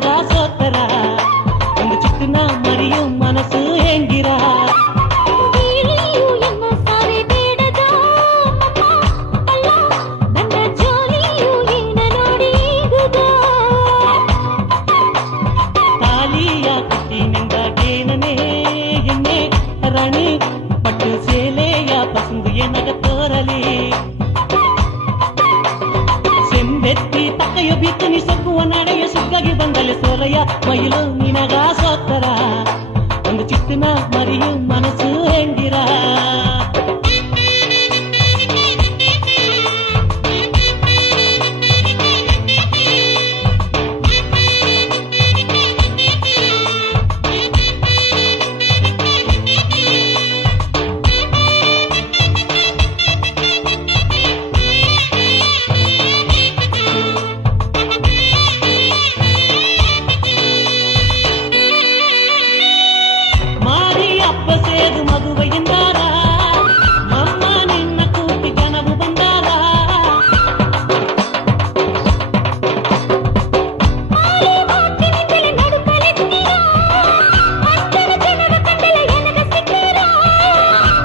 ನಿನಗ ಸೋತರ ಒಂದು ಚಿಕ್ಕನ ಮರಿಯು ಮನಸ್ಸು ಹೆಂಗಿರ ತಾಲಿಯ ಕಟ್ಟಿನಿಂದ ಗೇನನೆ ಎನ್ನೆ ರಾಣಿ ಪಟ್ಟು ಸೇಲೆಯ ಪಸಂದು ಎನಗ ತೋರಲಿ ಸೆಂಬೆತ್ತಿ ತಕ್ಕಯ ಬಿತ್ತನಿ ಸೊಕ್ಕುವ ನಡೆಯ ಸುಗ್ಗಾಗಿ ಬಂದಲೆ ಸೋಲಯ್ಯ ಮೈಲು ನಿನಗ ಸೋತರ ಒಂದು ಚಿಕ್ಕನ ಮರಿಯು ಮನಸ್ಸು ಹೆಂಗಿರ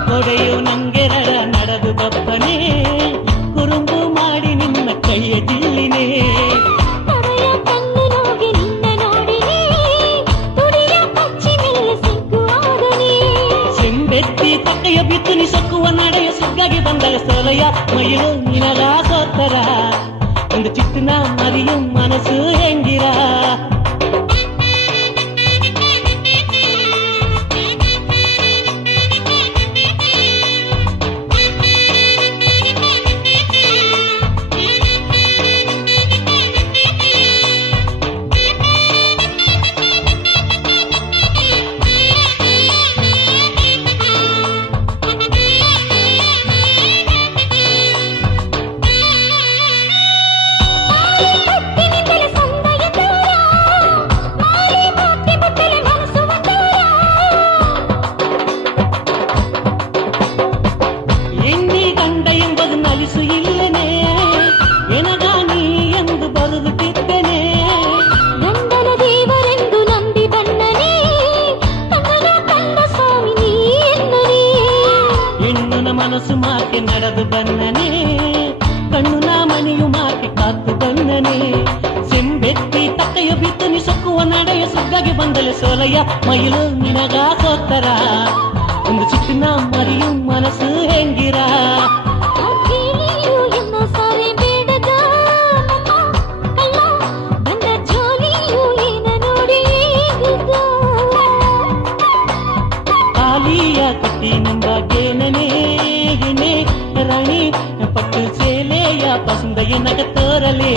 ಕೊಡೆಯು ನಂಗೆರಡ ನಡೆದು ಬಪ್ಪನೆ ಕುರುಂಬು ಮಾಡಿ ನಿನ್ನ ಕೈಯ ಜಿಲ್ಲಿನೇ ಸೆಂಬೆತ್ತಿ ತಕ್ಕಯ ಬಿತ್ತನಿ ಸೊಕ್ಕುವ ನಡೆಯ ಸುಗ್ಗಾಗಿ ಬಂದಲೆ ಸೋಲಯ್ಯ ಮೈಲು ನಿನಗ ಸೋತರ ಒಂದು ಚಿಕ್ಕನ ಮರಿಯು ಮನಸ್ಸು ಹೆಂಗಿರ ಇಲ್ಲನೆ ಎನಗ ನೀ ಎಂದು ಬರುತ್ತಿದ್ದೇನೆ ನಂದನ ದೇವರೆಂದು ನಂಬಿ ಬಣ್ಣನೆ ಕನ್ನಡ ಕಂಡ ಸ್ವಾಮಿ ನೀ ಎನ್ನನೆ ಹೆಣ್ಣುನ ಮನಸ್ಸು ಮಾತೆ ನಡೆದು ಬನ್ನನೆ ಕಣ್ಣುನ ಮನೆಯು ಮಾತೆ ಕಾತು ಬನ್ನನೆ ಸೆಂಬೆತ್ತಿ ತಕ್ಕಯ ಬಿತ್ತನಿ ಸೊಕ್ಕುವ ನಡೆಯ ಸುಗ್ಗಾಗಿ ಬಂದಲೆ ಸೋಲಯ್ಯ ಮೈಲು ನಿನಗ ಸೋತರ ಒಂದು ಚಿಕ್ಕನ ಮರಿಯು ಮನಸ್ಸು ಹೆಂಗಿರ ತಾಲಿಯ ಕಟ್ಟಿನಿಂದ ಗೇನನೆ ಎನೆ ರಾಣಿ ಪಟ್ಟು ಸೇಲೆಯ ಪಸಂದ ಎನಗ ತೋರಲೇ